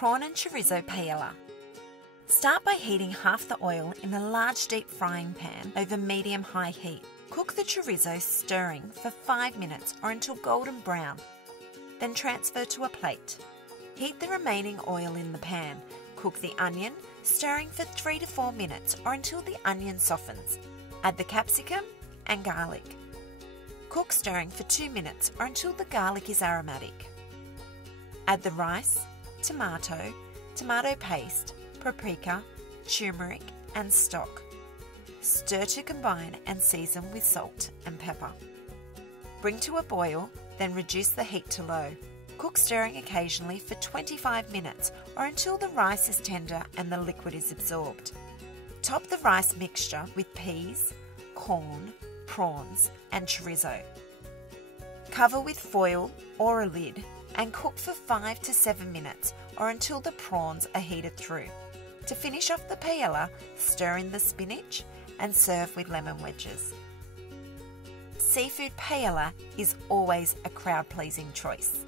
Prawn and Chorizo Paella. Start by heating half the oil in a large deep frying pan over medium-high heat. Cook the chorizo stirring for 5 minutes or until golden brown. Then transfer to a plate. Heat the remaining oil in the pan. Cook the onion, stirring for 3 to 4 minutes or until the onion softens. Add the capsicum and garlic. Cook stirring for 2 minutes or until the garlic is aromatic. Add the rice, tomato paste, paprika, turmeric and stock. Stir to combine and season with salt and pepper. Bring to a boil, then reduce the heat to low. Cook stirring occasionally for 25 minutes or until the rice is tender and the liquid is absorbed. Top the rice mixture with peas, corn, prawns and chorizo. Cover with foil or a lid and cook for 5 to 7 minutes or until the prawns are heated through. To finish off the paella, stir in the spinach and serve with lemon wedges. Seafood paella is always a crowd-pleasing choice.